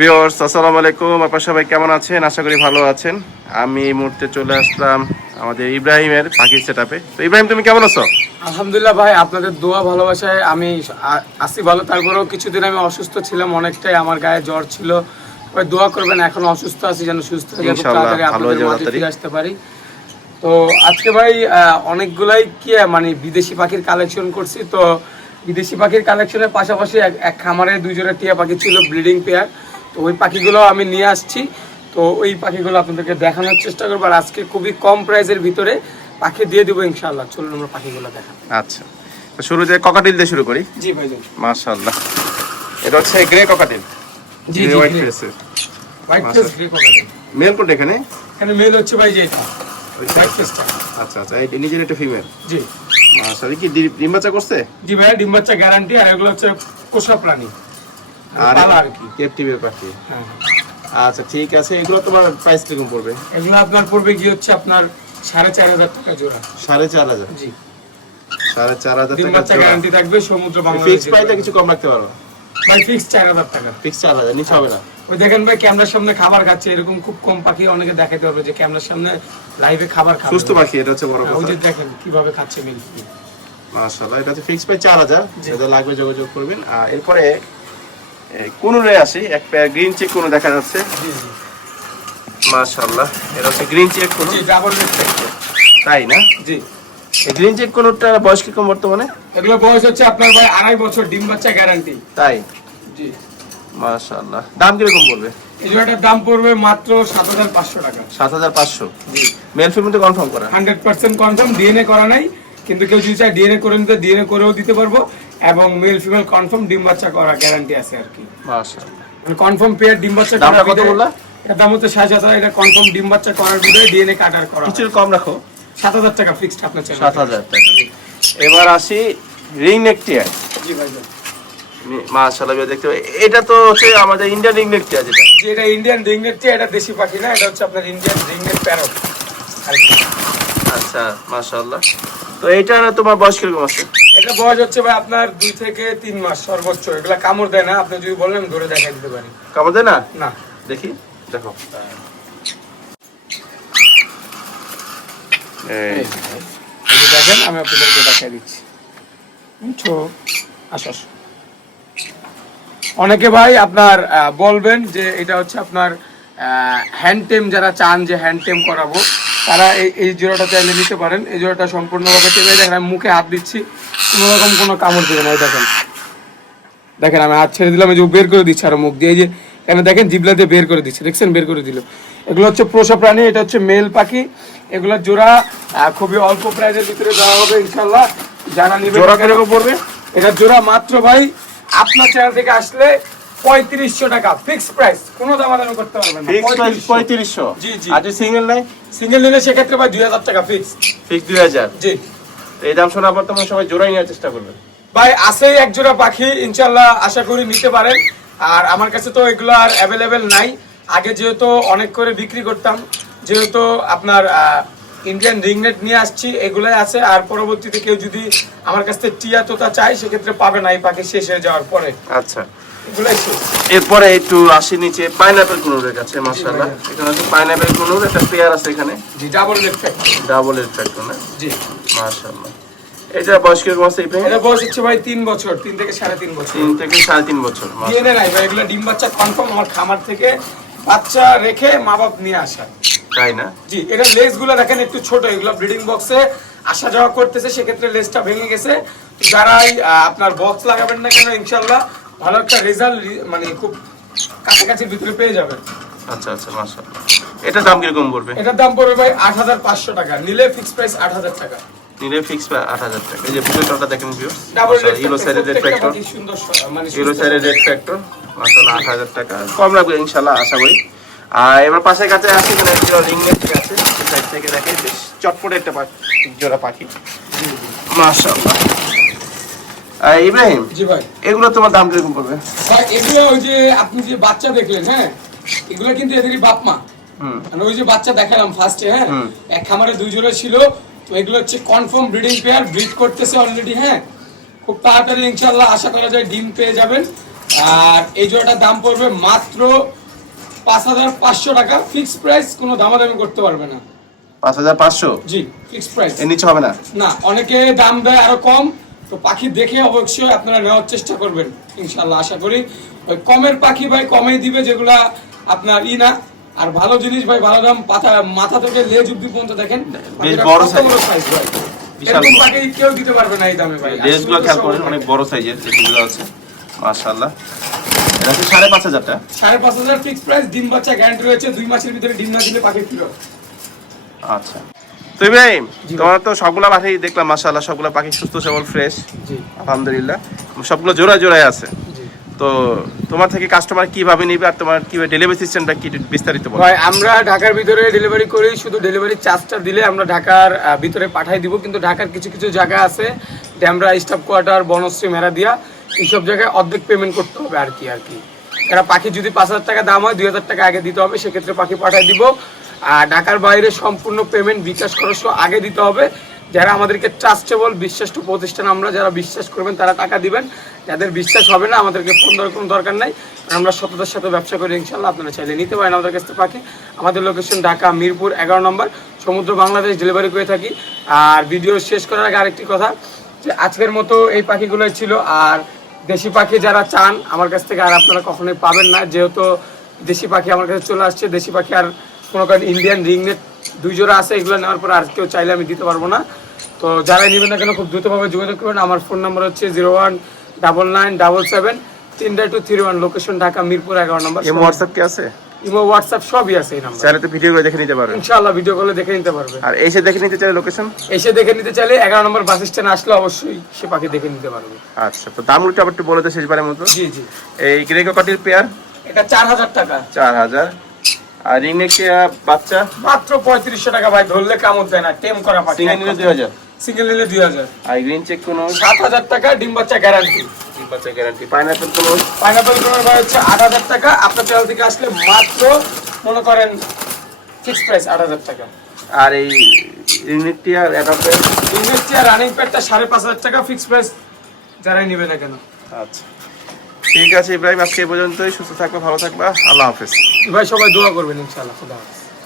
Viewers আসসালামু আলাইকুম, আপনারা সবাই কেমন আছেন? আশা করি ভালো আছেন। আমি এই মুহূর্তে চলে আসলাম আমাদের ইব্রাহিমের পাখির সেটআপে। তো ইব্রাহিম, তুমি কেমন আছো? আলহামদুলিল্লাহ ভাই, আপনাদের দোয়া ভালোবাসায় আমি আছি ভালো। তারপরেও কিছুদিন আমি অসুস্থ ছিলাম, অনেকটাই আমার গায়ে জ্বর ছিল। সবাই দোয়া করবেন, এখন অসুস্থ আছি, যেন সুস্থ হয়ে খুব তাড়াতাড়ি আপনাদের মাঝে ফিরে আসতে পারি। তো আজকে ভাই অনেকগুলাই কি মানে বিদেশি পাখির কালেকশন করছি। তো বিদেশি পাখির কালেকশনের পাশাপাশি এক খামারে 2 জোড়া টিয়া পাখি ছিল, ব্রিডিং পেয়ার। তো ওই পাখিগুলো আমি নিয়ে আসছি। তো ওই পাখিগুলো আপনাদেরকে দেখানোর চেষ্টা করবো। আর আজকে খুবই কম প্রাইসের ভিতরে পাখি দিয়ে দেবো ইনশাআল্লাহ। চলুন আমরা পাখিগুলো দেখান। আচ্ছা, তো শুরুতে ককাটিল দিয়ে শুরু করি। জি ভাই, মাশাআল্লাহ। এটা হচ্ছে গ্রে ককাটিল। জি জি, হোয়াইট ফেসের। White face grey cockatiel. Male code এখানে মেল হচ্ছে ভাই যে এটা হোয়াইট ফেসটা। আচ্ছা আচ্ছা, এই নিজের একটা ফিমেল। জি মাশাআল্লাহ। কি ডিম বাচ্চা করছে? জি ভাই, ডিম বাচ্চা গ্যারান্টি। আর এগুলো হচ্ছে পোষা প্রাণী, আর পালা আর কি। ক্যাপটিভের পাখি। হ্যাঁ, আচ্ছা ঠিক আছে, এগুলো তোমার প্রাইস কিরকম পড়বে? এগুলো আপনার পড়বে কি হচ্ছে আপনার 4,500 টাকা জোড়া। 4,500? জি, 4,500 ডিম টাকা বাচ্চা গ্যারান্টি থাকবে। সমুদ্র বাংলাদেশ ফিক্স প্রাইসে কিছু কম রাখতে পারো? ভাই ফিক্স 4,000 টাকা। ফিক্স 4,000, নিচে হবে না? ওই দেখেন ভাই, ক্যামেরার সামনে খাবার খাচ্ছে, এরকম খুব কম পাখি অনেকে দেখাতে পারবে যে ক্যামেরার সামনে লাইভে খাবার খাচ্ছে। সুস্থ পাখি, এটা হচ্ছে বড় কথা। ওই যে দেখেন কিভাবে খাচ্ছে মিল। মাশাআল্লাহ, এটা হচ্ছে ফিক্স প্রাইস 4,000। যেটা লাগবে যোগাযোগ করবেন। আর এরপরে কোনুরে আসি, এক পেয়ার গ্রিন চেক কোনু দেখা যাচ্ছে। জি জি, মাশাআল্লাহ, এটা হচ্ছে গ্রিন চেক কোনু। জি ডাবল রেসপেক্ট। তাই না? জি, এই গ্রিন চেক কোনুটার বয়স কিরকম বর্তমানে? এগুলো বয়স হচ্ছে আপনার ভাই 2.5 বছর, ডিম বাচ্চা গ্যারান্টি। তাই? জি, মাশাআল্লাহ। দাম কিরকম পড়বে? এই জোড়াটার দাম পড়বে মাত্র 7,500 টাকা। 7,500? জি, মেল ফিমেল তো কনফার্ম করা? 100% কনফার্ম। ডিএনএ করা নাই, কিন্তু কেউ যদি চায় ডিএনএ করে নিতে ডিএনএ করেও দিতে পারবো। এবং মেল ফিমেল কনফার্ম ডিম বাচ্চা করা গ্যারান্টি আছে আর কি। মাশাআল্লাহ। মানে কনফার্ম পেয়ার ডিম বাচ্চা দামটা কত বললা? এটা দাম হচ্ছে 7,000। এটা কনফার্ম ডিম বাচ্চা করার ভিতরে ডিএনএ কাটার করা। কিছু কম রাখো। 7,000 টাকা ফিক্সড আপনার চাই। 7,000 টাকা। এবার আসি রিং নেক টিয়ার। জি ভাই, মাশাআল্লাহ, দেখতে এটা তো হচ্ছে আমাদের ইন্ডিয়ান রিং নেক টিয়ার। যেটা যে এটা ইন্ডিয়ান রিংনেট, এটা দেশি পাখি না, এটা হচ্ছে আপনার ইন্ডিয়ান রিংনেট প্যারট। আচ্ছা মাশাআল্লাহ। তো এইটার তোমার বয়স কিরকম আছে? এটা বয়স হচ্ছে ভাই আপনার 2 থেকে 3 মাস সর্বোচ্চ। এগুলা কামড় দেয় না, আপনি যদি বলেন ধরে দেখাই দিতে পারি। কামড় দেয় না? না। দেখি, দেখো। এই যে দেখেন, আমি আপনাদেরকে দেখাই দিচ্ছি। বুঝছো? আসো আসো। অনেকে ভাই আপনার বলবেন যে এটা হচ্ছে আপনার হ্যান্ড টেম, যারা চান যে হ্যান্ড টেম করাবো তারা এই জোড়াটা চাইলে নিতে পারেন। এই জোড়াটা সম্পূর্ণভাবে টেমে। দেখেন আমি মুখে হাত দিচ্ছি, কোনো রকম কোনো কামড় দেবে না। এই দেখেন, দেখেন আমি হাত ছেড়ে দিলাম, এই যে বের করে দিচ্ছে আরো মুখ দিয়ে। এই যে এখানে দেখেন জিবলা দিয়ে বের করে দিচ্ছে, দেখছেন? বের করে দিল। এগুলো হচ্ছে পোষা প্রাণী, এটা হচ্ছে মেল পাখি। এগুলোর জোড়া খুবই অল্প প্রাইসের ভিতরে দেওয়া হবে ইনশাল্লাহ। যারা নিবে জোড়া কিরকম পড়বে? এটার জোড়া মাত্র ভাই আপনার চ্যানেল থেকে আসলে 3500 টাকা ফিক্সড প্রাইস, কোনো দামাদামি করতে পারবেন না। Fix price 3500? জি জি। আর যদি সিঙ্গেল নাই? সিঙ্গেল নিলে সেক্ষেত্রে ভাই 2,000 টাকা ফিক্সড। ফিক্স 2,000? জি। এই দাম শোনার পর তোমরা সবাই জোড়াই নেওয়ার চেষ্টা করবে ভাই। আছে এক জোড়া পাখি, ইনশাল্লাহ আশা করি নিতে পারেন। আর আমার কাছে তো এগুলো আর অ্যাভেলেবেল নাই। আগে যেহেতু অনেক করে বিক্রি করতাম, যেহেতু আপনার ইন্ডিয়ান রিংনেট নিয়ে আসছি, এগুলাই আছে। আর পরবর্তীতে কেউ যদি আমার কাছ থেকে টিয়া তোতা চাই, সেক্ষেত্রে পাবে না, এই পাখি শেষ হয়ে যাওয়ার পরে। আচ্ছা, এগুলাই শেষ। এরপরে একটু আসি নিচে পাইনাপেল কুনুরের কাছে। মাশাআল্লাহ, এখানে হচ্ছে পাইনাপেল কুনুর একটা পেয়ার আছে এখানে। জি, ডাবল রেড ফ্যাক্টর। ডাবল এর ফ্যাক্টর না? জি। মাশাআল্লাহ। এটা বয়স কিরকম আছে? এটা বয়স হচ্ছে ভাই 3 বছর, 3 থেকে 3.5 বছর। 3 থেকে 3.5 বছর। ডিএনএ নাই ভাই, এগুলো ডিম বাচ্চা কনফার্ম। আমার খামার থেকে বাচ্চা রেখে মা বাপ নিয়ে আসা। তাই না? জি। এটা লেজ গুলো দেখেন একটু ছোট, এগুলো ব্রিডিং বক্সে আসা যাওয়া করতেছে, সেক্ষেত্রে লেজটা ভেঙে গেছে। যারাই আপনার বক্স লাগাবেন না কেন, ইনশাল্লাহ ভালো একটা রেজাল্ট মানে খুব কাছাকাছি ভিতরে পেয়ে যাবেন। আচ্ছা আচ্ছা, মাশাআল্লাহ। এটার দাম কিরকম পড়বে? এটার দাম পড়বে ভাই 8,500 টাকা। নিলে ফিক্স প্রাইস 8,000 টাকা। নিলে ফিক্স 8,000 টাকা। এই যে ভিডিওটা দেখেন ভিউয়ার্স, ডাবল রেড ইয়েলো সাইডের রেড ফ্যাক্টর, সুন্দর মানে ইয়েলো সাইডের রেড ফ্যাক্টর। মাশাআল্লাহ, 8,000 টাকা কম লাগবে ইনশাআল্লাহ, আশা করি। আর এবার পাশের কাছে আসি, এখানে একটা রিং নেট আছে। এই সাইড থেকে দেখে বেশ চটপটে একটা জোড়া পাখি। মাশাআল্লাহ। ইব্রাহিম, জি ভাই, এগুলো তোমার দাম কিরকম পড়বে? ভাই এগুলো ওই যে আপনি যে বাচ্চা দেখলেন, হ্যাঁ, এগুলো কিন্তু এদেরই বাপ মা। মানে ওই যে বাচ্চা দেখালাম ফার্স্টে, হ্যাঁ, এক খামারে 2 জোড়া ছিল। তো এগুলো হচ্ছে কনফার্ম ব্রিডিং পেয়ার, ব্রিড করতেছে অলরেডি। হ্যাঁ, খুব তাড়াতাড়ি ইনশাআল্লাহ আশা করা যায় ডিম পেয়ে যাবেন। আর এই জোড়াটার দাম পড়বে মাত্র 5,500 টাকা, ফিক্সড প্রাইস, কোনো দামাদামি করতে পারবে না। 5,500? জি, ফিক্সড প্রাইস, এর নিচে হবে না? না, অনেকে দাম দেয় আরো কম, তো পাখি দেখে অবশ্যই আপনারা নেওয়ার চেষ্টা করবেন ইনশাআল্লাহ। আশা করি ওই কমের পাখি ভাই কমেই দিবে, যেগুলা আপনার না। আর ভালো জিনিস ভাই, ভালো দাম, মাথা থেকে লেজ অব্দি পর্যন্ত দেখেন, বেশ বড় সাইজ ভাই, বিশাল এরকম পাখি কেউ দিতে পারবে না এই দামে ভাই। লেজগুলো খেয়াল করেন, অনেক বড় সাইজের এগুলো আছে মাশাআল্লাহ। এটা হচ্ছে 5,500 টাকা। 5,500 ফিক্সড প্রাইস, ডিম বাচ্চা গ্যারান্টি রয়েছে, 2 মাসের ভিতরে ডিম না দিলে পাখি ফিরত। আচ্ছা, তো ইব্রাহিম তোমার তো সবগুলা পাখি দেখলাম মাশাআল্লাহ, সবগুলা পাখি সুস্থ সবল ফ্রেশ, জি আলহামদুলিল্লাহ, সবগুলো জোড়ায় জোড়ায় আছে। জি। তো তোমার থেকে কাস্টমার কিভাবে নিবে আর তোমার কিভাবে ডেলিভারি সিস্টেমটা কি বিস্তারিত বলো। ভাই আমরা ঢাকার ভিতরে ডেলিভারি করি, শুধু ডেলিভারি চার্জটা দিলে আমরা ঢাকার ভিতরে পাঠিয়ে দিব। কিন্তু ঢাকার কিছু কিছু জায়গা আছে, ড্যামরা, স্টাফ কোয়ার্টার, বনশ্রী, মেরাদিয়া, এইসব জায়গায় অর্ধেক পেমেন্ট করতে হবে আর কি। এরা পাখি যদি 5,000 টাকা দাম হয়, 2,000 টাকা আগে দিতে হবে, সেক্ষেত্রে পাখি পাঠিয়ে দিব। আর ঢাকার বাইরে সম্পূর্ণ পেমেন্ট বিকাশ খরচ আগে দিতে হবে। যারা আমাদেরকে ট্রাস্টেবল বিশ্বাসী প্রতিষ্ঠান, আমরা যারা বিশ্বাস করবেন তারা টাকা দিবেন, যাদের বিশ্বাস হবে না আমাদেরকে ফোন দেওয়ার কোনো দরকার নাই, আমরা সততার সাথে ব্যবসা করি ইনশাল্লাহ। আপনারা চাইলে নিতে পারেন আমাদের কাছ থেকে পাখি। আমাদের লোকেশন ঢাকা মিরপুর 11 নম্বর, সমুদ্র বাংলাদেশ ডেলিভারি করে থাকি। আর ভিডিও শেষ করার আগে আরেকটি কথা, যে আজকের মতো এই পাখিগুলোই ছিল। আর দেশি পাখি যারা চান আমার কাছ থেকে আর আপনারা কখনোই পাবেন না, যেহেতু দেশি পাখি আমার কাছে চলে আসছে। দেশি পাখি আর কোনো কারণ ইন্ডিয়ান রিংনেট 2 জোড়া আছে, এগুলো নেওয়ার পর আর কেউ চাইলে আমি দিতে পারবো না। তো যারাই নেবেন না কেন খুব দ্রুতভাবে যোগাযোগ করবেন। আমার ফোন নাম্বার হচ্ছে 0199773231, লোকেশন ঢাকা মিরপুর 11 নম্বর। ইমো হোয়াটসঅ্যাপ কি আছে? ইমো হোয়াটসঅ্যাপ সবই আছে এই নাম্বার। চাইলে তো ভিডিও করে দেখে নিতে পারবেন ইনশাআল্লাহ, ভিডিও কলে দেখে নিতে পারবে। আর এসে দেখে নিতে চাইলে লোকেশন এসে দেখে নিতে চাইলে 11 নম্বর বাস স্ট্যান্ড আসলে অবশ্যই সে পাখি দেখে নিতে পারবে। আচ্ছা, তো দামগুলো আবার একটু বলে দাও শেষবারের মতো। জি জি। এই গ্রে ককাটির পেয়ার এটা 4,000 টাকা। 4,000। আর রিংনেক বাচ্চা মাত্র 3500 টাকা ভাই, ধরলে কামড় দেয় না, টেম করা পাখি। সিঙ্গেল নিলে 2,000। সিঙ্গেল নিলে 2,000। আর গ্রিন চেক কোন 7,000 টাকা, ডিম বাচ্চা গ্যারান্টি। ডিম বাচ্চা গ্যারান্টি। পাইনাপল কোন পাইনাপল কোন ভাই হচ্ছে 8,000 টাকা। আপনার চ্যানেল থেকে আসলে মাত্র মনে করেন ফিক্স প্রাইস 8,000 টাকা। আর এই রিংনেকটি আর অ্যাডাপ্টার ইনভেস্টি আর রানিং প্যাডটা 5,500 টাকা ফিক্স প্রাইস, যারাই নেবে না কেন। আচ্ছা, ঠিক আছে ইব্রাহিম, আজকে এই পর্যন্তই। সুস্থ থাকবে, ভালো থাকবা, আল্লাহ হাফেজ। ভাই সবাই দোয়া করবেন ইনশাআল্লাহ। খুদা হাফেজ।